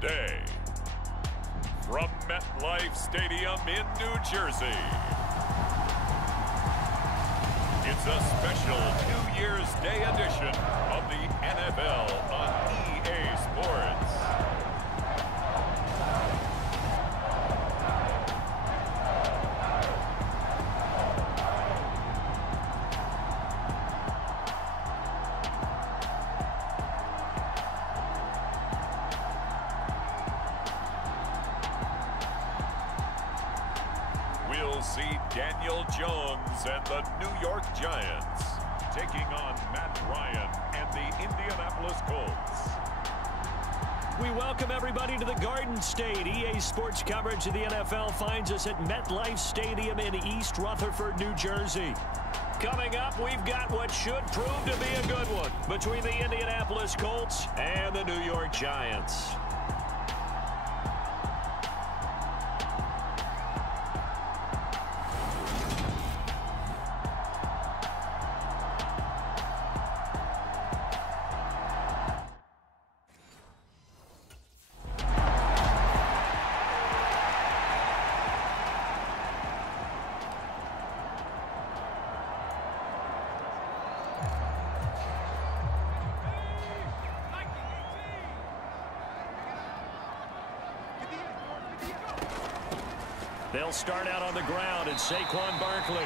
today, from MetLife Stadium in New Jersey, it's a special New Year's Day edition of the NFL on EA Sports. We'll see Daniel Jones and the New York Giants taking on Matt Ryan and the Indianapolis Colts. We welcome everybody to the Garden State. EA Sports coverage of the NFL finds us at MetLife Stadium in East Rutherford, New Jersey. Coming up, we've got what should prove to be a good one between the Indianapolis Colts and the New York Giants. They'll start out on the ground, and Saquon Barkley.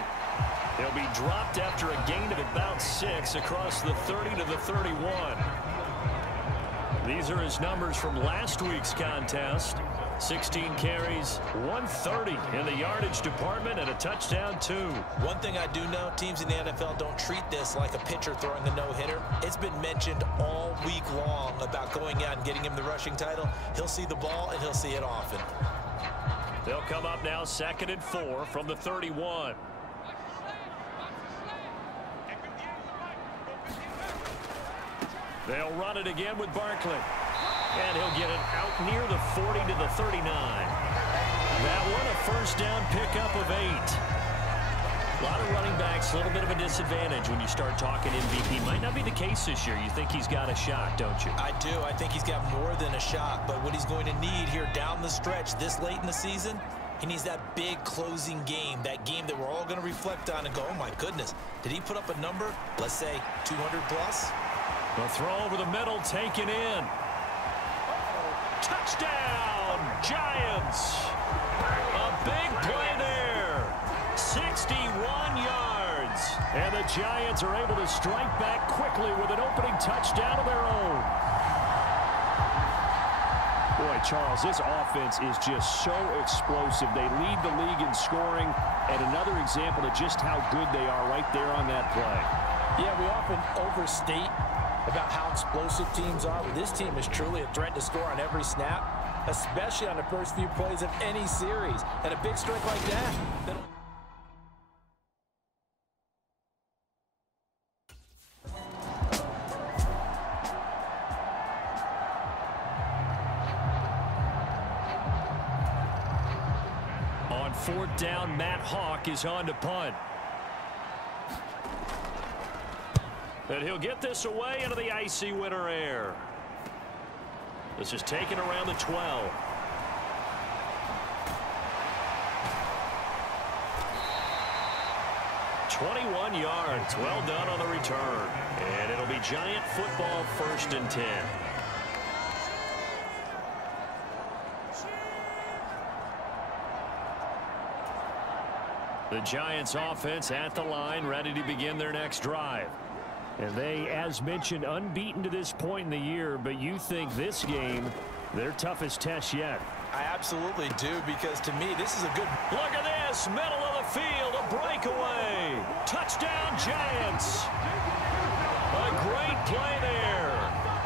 He'll be dropped after a gain of about 6 across the 30 to the 31. These are his numbers from last week's contest. 16 carries, 130 in the yardage department, and a touchdown, 2. One thing I do know, teams in the NFL don't treat this like a pitcher throwing a no-hitter. It's been mentioned all week long about going out and getting him the rushing title. He'll see the ball, and he'll see it often. They'll come up now 2nd and 4 from the 31. They'll run it again with Barkley. And he'll get it out near the 40 to the 39. That one a first down pickup of 8. A lot of running backs, a little bit of a disadvantage when you start talking MVP. Might not be the case this year. You think he's got a shot, don't you? I do. I think he's got more than a shot. But what he's going to need here down the stretch this late in the season, he needs that big closing game, that game that we're all going to reflect on and go, oh, my goodness, did he put up a number, let's say 200 plus? The throw over the middle, taken in. Touchdown, Giants. A big play there. 61 yards. And the Giants are able to strike back quickly with an opening touchdown of their own. Boy, Charles, this offense is just so explosive. They lead the league in scoring, and another example of just how good they are right there on that play. Yeah, we often overstate about how explosive teams are, but this team is truly a threat to score on every snap, especially on the first few plays of any series. And a big strike like that, On 4th down, Matt Hawk is on to punt. And he'll get this away into the icy winter air. This is taken around the 12. "21 yards. Well done on the return. And it'll be Giant football 1st and 10. The Giants offense at the line, ready to begin their next drive. And they, as mentioned, unbeaten to this point in the year, but you think this game, their toughest test yet. I absolutely do, because to me, this is a good... Look at this, middle of the field, a breakaway. Touchdown, Giants. A great play there.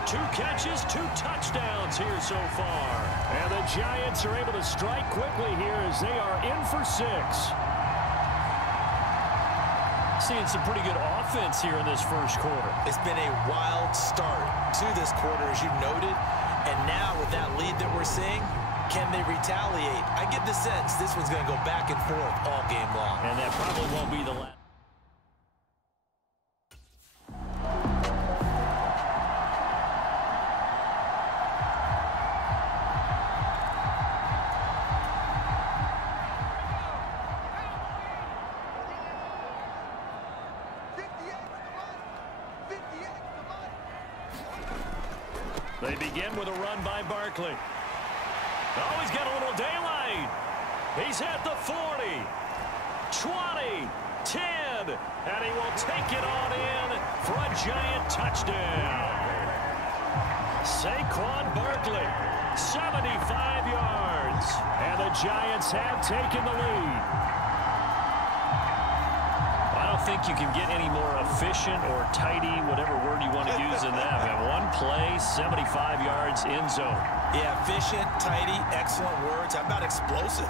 2 catches, 2 touchdowns here so far. And the Giants are able to strike quickly here as they are in for 6. Seeing some pretty good offense here in this first quarter. It's been a wild start to this quarter, as you noted. And now with that lead that we're seeing, can they retaliate? I get the sense this one's going to go back and forth all game long. And that probably won't be the last. They begin with a run by Barkley. Oh, he's got a little daylight. He's at the 40, 20, 10, and he will take it on in for a giant touchdown. Saquon Barkley, 75 yards, and the Giants have taken the lead. I don't think you can get any more efficient or tidy, whatever word you want to use in that. We have one play, 75 yards, end zone. Yeah, efficient, tidy, excellent words. How about explosive?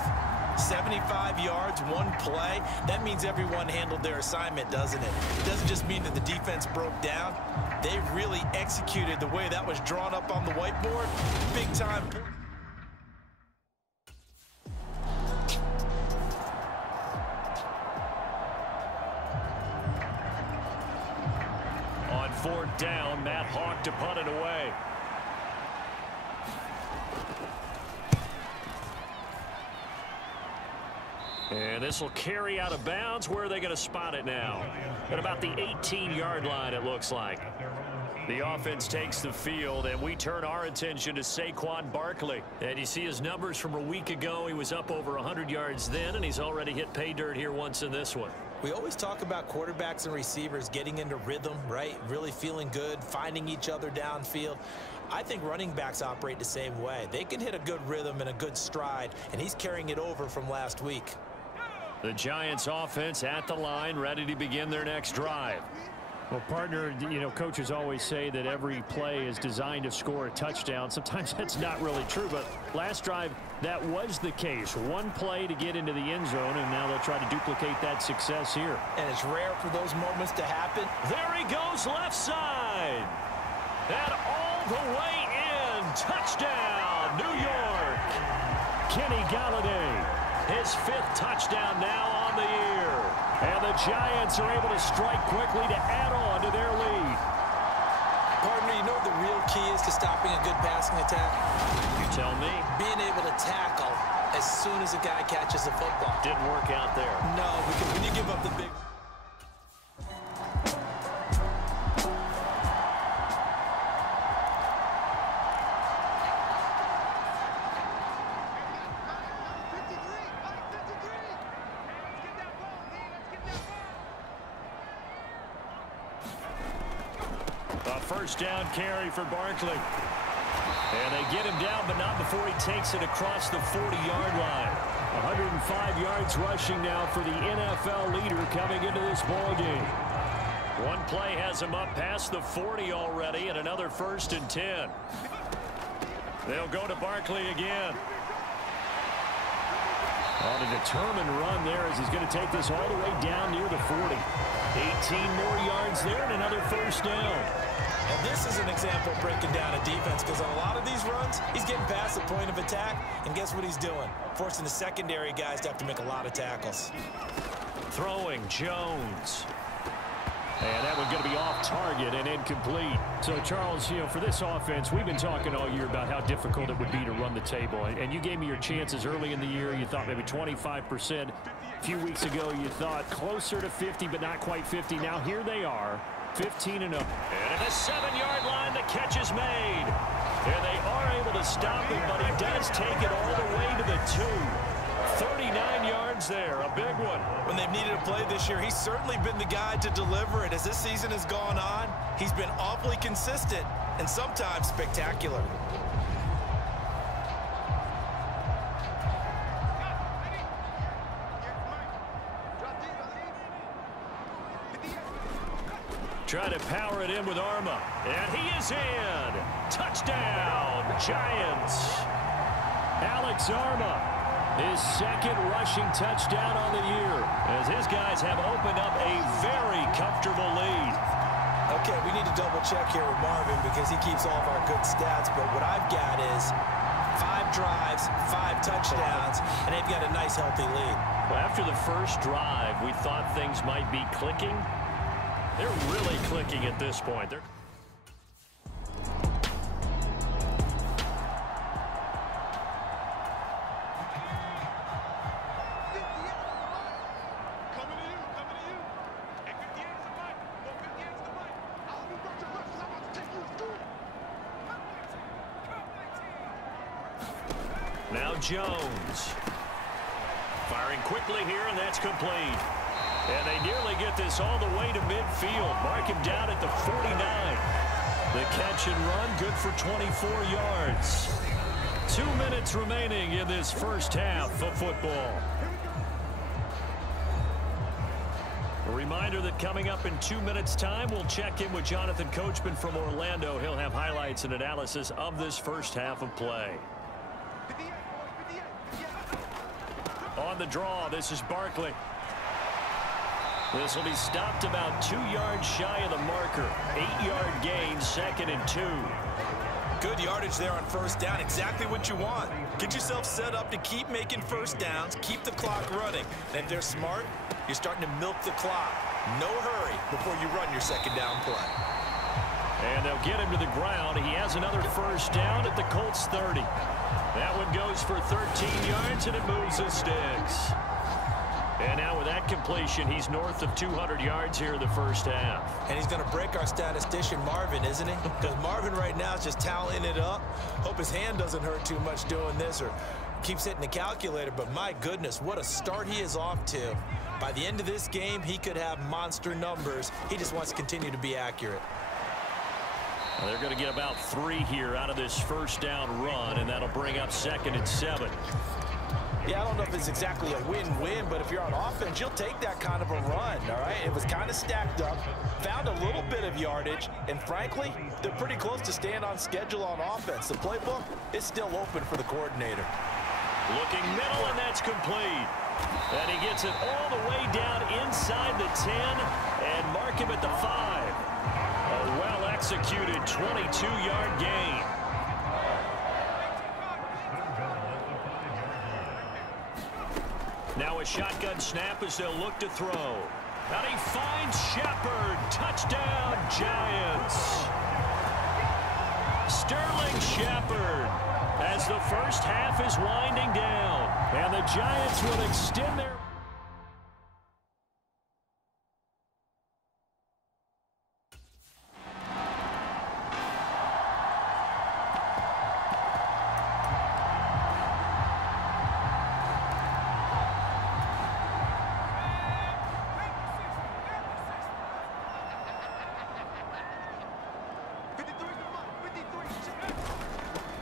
75 yards, one play. That means everyone handled their assignment, doesn't it? It doesn't just mean that the defense broke down. They really executed the way that was drawn up on the whiteboard. Big time. On fourth down, Matt Hawk to punt it away. And this will carry out of bounds. Where are they going to spot it now? At about the 18-yard line, it looks like. The offense takes the field, and we turn our attention to Saquon Barkley. And you see his numbers from a week ago. He was up over 100 yards then, and he's already hit pay dirt here once in this one. We always talk about quarterbacks and receivers getting into rhythm, right? Really feeling good, finding each other downfield. I think running backs operate the same way. They can hit a good rhythm and a good stride, and he's carrying it over from last week. The Giants offense at the line, ready to begin their next drive. Well, partner, you know, coaches always say that every play is designed to score a touchdown. Sometimes that's not really true, but last drive, that was the case. One play to get into the end zone, and now they'll try to duplicate that success here. And it's rare for those moments to happen. There he goes, left side. And all the way in. Touchdown, New York. Kenny Galladay. His fifth touchdown now on the year. And the Giants are able to strike quickly to add on to their lead. Partner, you know what the real key is to stopping a good passing attack? You tell me. Being able to tackle as soon as a guy catches the football. Didn't work out there. No, because when you give up the big... First down carry for Barkley. And they get him down, but not before he takes it across the 40-yard line. 105 yards rushing now for the NFL leader coming into this ballgame. One play has him up past the 40 already, and another 1st and 10. They'll go to Barkley again. On a determined run there as he's going to take this all the way down near the 40. 18 more yards there and another 1st down. And this is an example of breaking down a defense, because on a lot of these runs, he's getting past the point of attack, and guess what he's doing? Forcing the secondary guys to have to make a lot of tackles. Throwing Jones. And that one's going to be off target and incomplete. So, Charles, you know, for this offense, we've been talking all year about how difficult it would be to run the table. And you gave me your chances early in the year. You thought maybe 25%. A few weeks ago, you thought closer to 50, but not quite 50. Now, here they are, 15-0. And at the 7-yard line, the catch is made. And they are able to stop him, but he does take it all the way to the 2. 39 yards there, a big one. When they've needed a play this year, he's certainly been the guy to deliver it. As this season has gone on, he's been awfully consistent and sometimes spectacular. Try to power it in with Arma. And he is in. Touchdown, Giants. Alex Arma. His second rushing touchdown on the year, as his guys have opened up a very comfortable lead. Okay, we need to double check here with Marvin because he keeps all of our good stats, but what I've got is 5 drives, 5 touchdowns, and they've got a nice healthy lead. Well, after the first drive, we thought things might be clicking. They're really clicking at this point. Now Jones. Firing quickly here, and that's complete. And they nearly get this all the way to midfield. Mark him down at the 49. The catch and run, good for 24 yards. 2 minutes remaining in this first half of football. A reminder that coming up in 2 minutes' time, we'll check in with Jonathan Coachman from Orlando. He'll have highlights and analysis of this first half of play. On the draw, this is Barkley. This will be stopped about 2 yards shy of the marker. 8-yard gain, 2nd and 2. Good yardage there on first down. Exactly what you want. Get yourself set up to keep making first downs, keep the clock running. And if they're smart, you're starting to milk the clock. No hurry before you run your second down play. And they'll get him to the ground. He has another first down at the Colts 30. That one goes for 13 yards, and it moves the sticks. And now with that completion, he's north of 200 yards here in the first half. And he's going to break our statistician Marvin, isn't he? Because Marvin right now is just tallying it up. Hope his hand doesn't hurt too much doing this or keeps hitting the calculator. But my goodness, what a start he is off to. By the end of this game, he could have monster numbers. He just wants to continue to be accurate. Well, they're going to get about 3 here out of this first down run, and that'll bring up 2nd and 7. Yeah, I don't know if it's exactly a win-win, but if you're on offense, you'll take that kind of a run, all right? It was kind of stacked up, found a little bit of yardage, and frankly, they're pretty close to staying on schedule on offense. The playbook is still open for the coordinator. Looking middle, and that's complete. And he gets it all the way down inside the 10 and mark him at the 5. A well-executed 22-yard gain. Now a shotgun snap as they'll look to throw. And he finds Shepard. Touchdown, Giants. Sterling Shepard as the first half is winding down. And the Giants will extend their...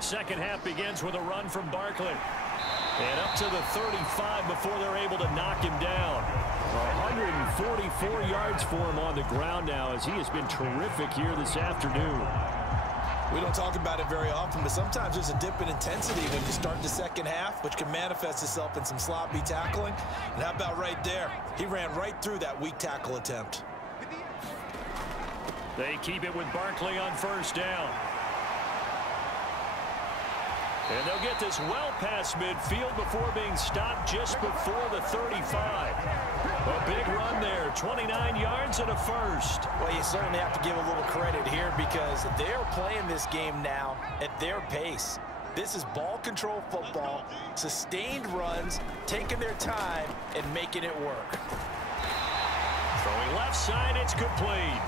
Second half begins with a run from Barkley. And up to the 35 before they're able to knock him down. 144 yards for him on the ground now as he has been terrific here this afternoon. We don't talk about it very often, but sometimes there's a dip in intensity when you start the second half, which can manifest itself in some sloppy tackling. And how about right there? He ran right through that weak tackle attempt. They keep it with Barkley on first down. And they'll get this well past midfield before being stopped just before the 35. A big run there, 29 yards and a first. Well, you certainly have to give a little credit here because they're playing this game now at their pace. This is ball control football, sustained runs, taking their time and making it work. Throwing left side, it's complete.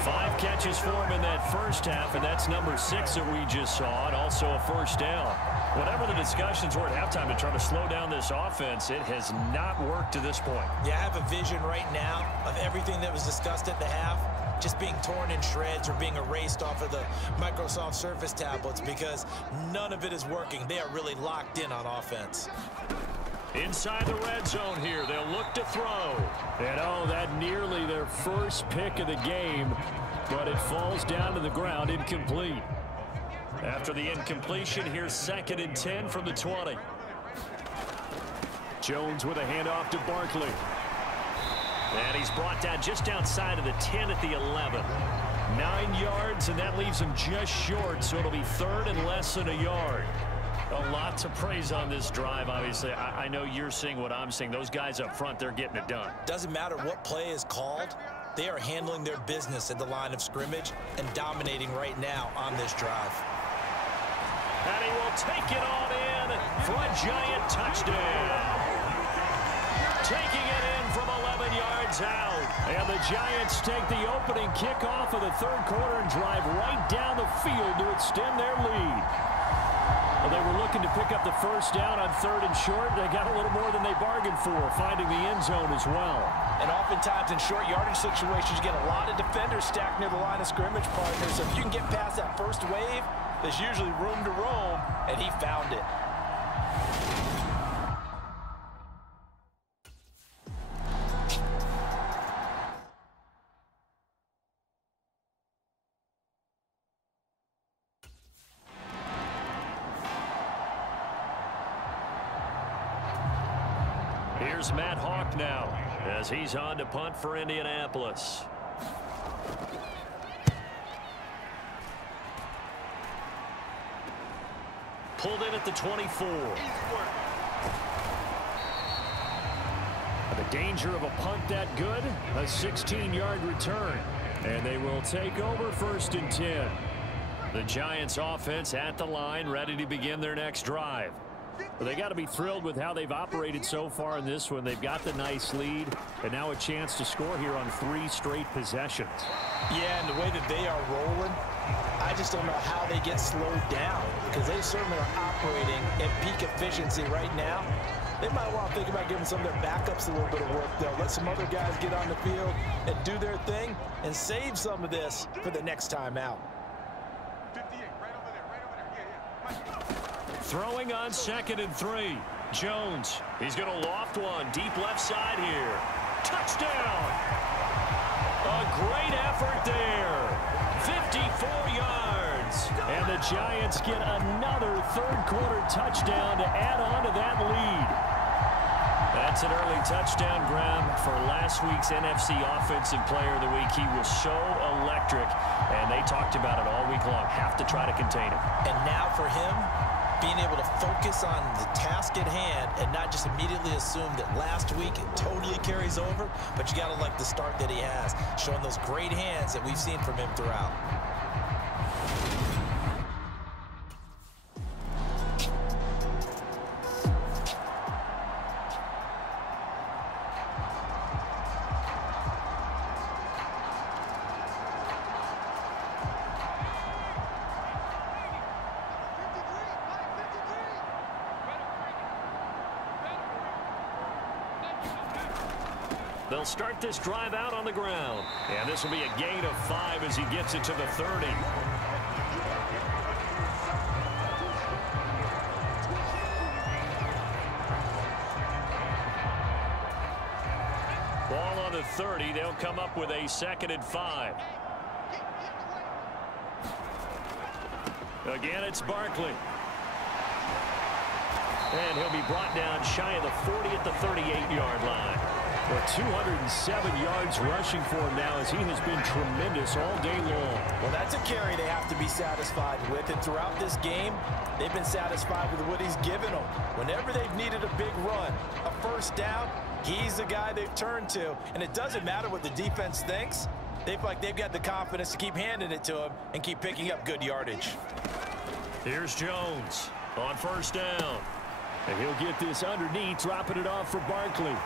5 catches for him in that first half, and that's number 6 that we just saw, and also a first down. Whatever the discussions were at halftime to try to slow down this offense, it has not worked to this point. Yeah, I have a vision right now of everything that was discussed at the half just being torn in shreds or being erased off of the Microsoft Surface tablets because none of it is working. They are really locked in on offense. Inside the red zone here, they'll look to throw. And oh, that nearly their first pick of the game, but it falls down to the ground incomplete. After the incompletion, here's 2nd and 10 from the 20. Jones with a handoff to Barkley. And he's brought down just outside of the 10 at the 11. 9 yards, and that leaves him just short, so it'll be 3rd and less than a yard. A lot to praise on this drive, obviously. I know you're seeing what I'm seeing. Those guys up front, they're getting it done. Doesn't matter what play is called. They are handling their business at the line of scrimmage and dominating right now on this drive. And he will take it on in for a Giant touchdown. Taking it in from 11 yards out. And the Giants take the opening kickoff of the 3rd quarter and drive right down the field to extend their lead. Well, they were looking to pick up the first down on 3rd and short. They got a little more than they bargained for, finding the end zone as well. And oftentimes in short yardage situations, you get a lot of defenders stacked near the line of scrimmage, partners. So if you can get past that first wave, there's usually room to roam, and he found it. Here's Matt Hawk now as he's on to punt for Indianapolis. Pulled in at the 24. The danger of a punt that good, a 16-yard return. And they will take over 1st and 10. The Giants offense at the line, ready to begin their next drive. Well, they got to be thrilled with how they've operated so far in this one. They've got the nice lead, and now a chance to score here on 3 straight possessions. Yeah, and the way that they are rolling, I just don't know how they get slowed down, because they certainly are operating at peak efficiency right now. They might want to think about giving some of their backups a little bit of work, though. Let some other guys get on the field and do their thing and save some of this for the next time out. Throwing on 2nd and 3. Jones. He's going to loft one deep left side here. Touchdown. A great effort there. 54 yards. And the Giants get another 3rd quarter touchdown to add on to that lead. That's an early touchdown grab for last week's NFC Offensive Player of the Week. He was so electric, and they talked about it all week long. Have to try to contain him. And now for him, being able to focus on the task at hand and not just immediately assume that last week it totally carries over, but you got to like the start that he has, showing those great hands that we've seen from him throughout. They'll start this drive out on the ground. And this will be a gain of 5 as he gets it to the 30. Ball on the 30. They'll come up with a 2nd and 5. Again, it's Barkley. And he'll be brought down shy of the 40 at the 38-yard line. Well, 207 yards rushing for him now as he has been tremendous all day long. Well, that's a carry they have to be satisfied with. And throughout this game, they've been satisfied with what he's given them. Whenever they've needed a big run, a first down, he's the guy they've turned to. And it doesn't matter what the defense thinks. They feel like they've got the confidence to keep handing it to him and keep picking up good yardage. Here's Jones on first down. And he'll get this underneath, dropping it off for Barkley.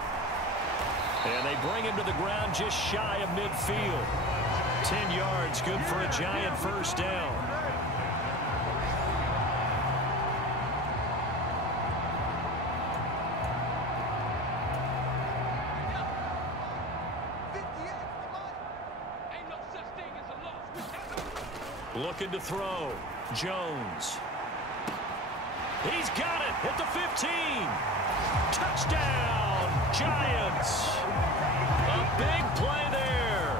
And they bring him to the ground just shy of midfield. 10 yards, good for a Giant first down. Looking to throw. Jones. He's got it at the 15. Touchdown, Giants. A big play there.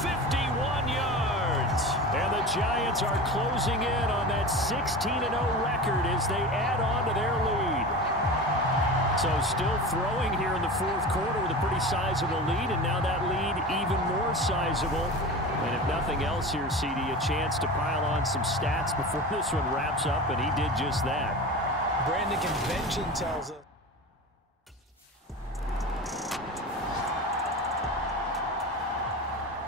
51 yards. And the Giants are closing in on that 16-0 record as they add on to their lead. So still throwing here in the 4th quarter with a pretty sizable lead, and now that lead even more sizable. And if nothing else here, CD, a chance to pile on some stats before this one wraps up, and he did just that. Brandon, convention tells us.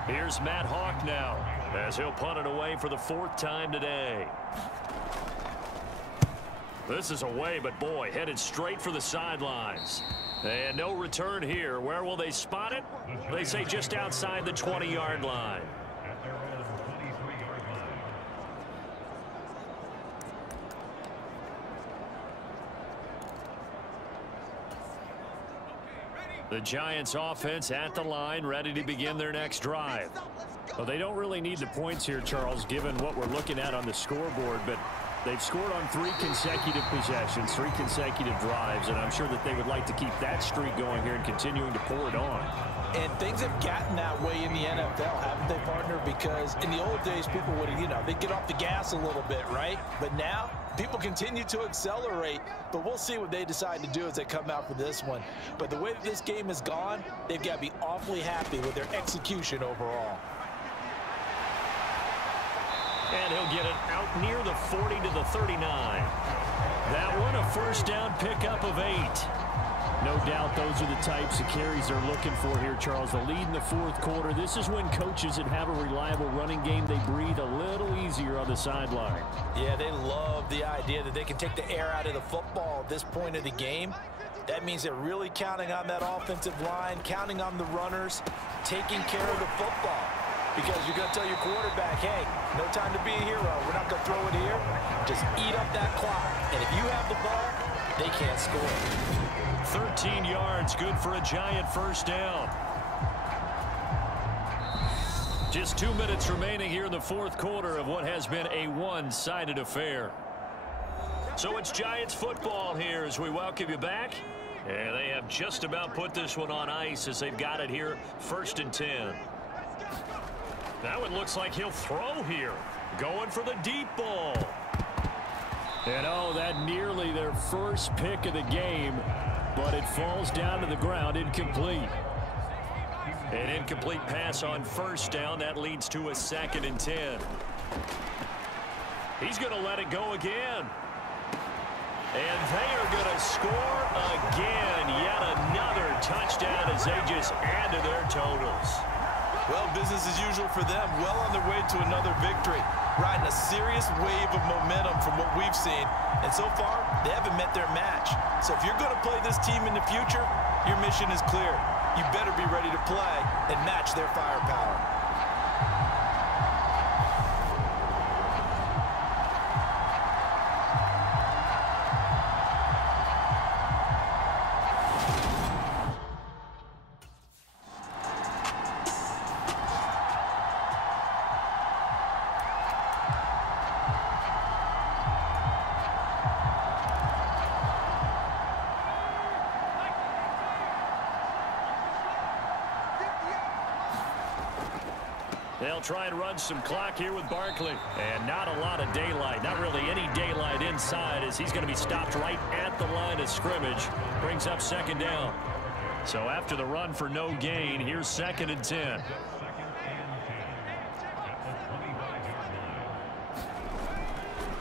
Here's Matt Hawk now as he'll punt it away for the 4th time today. This is away, but boy, headed straight for the sidelines. And no return here. Where will they spot it? They say just outside the 20-yard line. The Giants offense at the line, ready to begin their next drive. Well, they don't really need the points here, Charles, given what we're looking at on the scoreboard, but they've scored on 3 consecutive possessions, 3 consecutive drives, and I'm sure that they would like to keep that streak going here and continuing to pour it on. And things have gotten that way in the NFL, haven't they, partner? Because in the old days, people would, they'd get off the gas a little bit, right? But now, people continue to accelerate, but we'll see what they decide to do as they come out for this one. But the way that this game has gone, they've got to be awfully happy with their execution overall. And he'll get it out near the 40 to the 39. That one, a first down pickup of 8. No doubt those are the types of carries they're looking for here, Charles. The lead in the 4th quarter. This is when coaches that have a reliable running game, they breathe a little easier on the sideline. Yeah, they love the idea that they can take the air out of the football at this point of the game. That means they're really counting on that offensive line, counting on the runners, taking care of the football. Because you're going to tell your quarterback, hey, no time to be a hero. We're not going to throw it here. Just eat up that clock. And if you have the ball, they can't score. 13 yards, good for a Giant first down. Just 2 minutes remaining here in the 4th quarter of what has been a one-sided affair. So it's Giants football here as we welcome you back. And they have just about put this one on ice as they've got it here, 1st and 10. That one looks like he'll throw here. Going for the deep ball. And oh, that nearly their first pick of the game, but it falls down to the ground, incomplete. An incomplete pass on first down. That leads to a 2nd and 10. He's going to let it go again. And they are going to score again. Yet another touchdown as they just add to their totals. Well, business as usual for them. Well on their way to another victory. Riding a serious wave of momentum from what we've seen. And so far, they haven't met their match. So if you're going to play this team in the future, your mission is clear. You better be ready to play and match their firepower. They'll try and run some clock here with Barkley. And not a lot of daylight. Not really any daylight inside as he's going to be stopped right at the line of scrimmage. Brings up 2nd down. So after the run for no gain, here's 2nd and 10.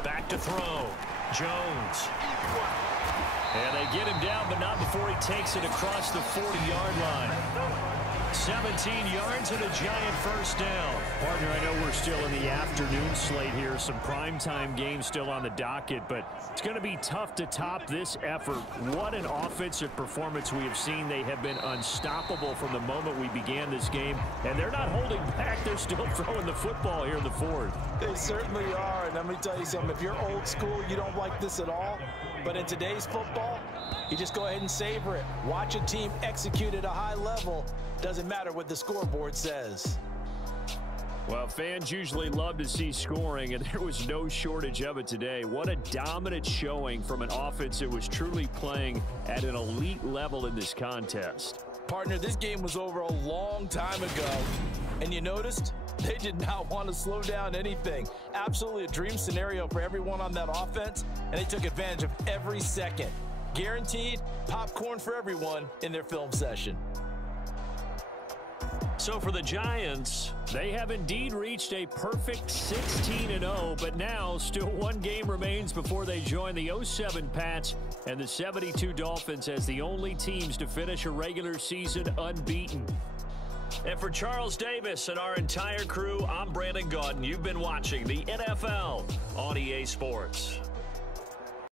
Back to throw. Jones. And they get him down, but not before he takes it across the 40-yard line. 17 yards and a Giant first down. Partner, I know we're still in the afternoon slate here. Some primetime games still on the docket, but it's going to be tough to top this effort. What an offensive performance we have seen. They have been unstoppable from the moment we began this game, and they're not holding back. They're still throwing the football here in the 4th. They certainly are, and let me tell you something. If you're old school, you don't like this at all. But in today's football, you just go ahead and savor it. Watch a team execute at a high level. Doesn't matter what the scoreboard says. Well, fans usually love to see scoring, and there was no shortage of it today. What a dominant showing from an offense that was truly playing at an elite level in this contest. Partner, this game was over a long time ago, and you noticed they did not want to slow down anything. Absolutely a dream scenario for everyone on that offense, and they took advantage of every second. Guaranteed popcorn for everyone in their film session. So for the Giants, they have indeed reached a perfect 16-0, but now still one game remains before they join the 07 Pats and the 72 Dolphins as the only teams to finish a regular season unbeaten. And for Charles Davis and our entire crew, I'm Brandon Gaudin. You've been watching the NFL on EA Sports.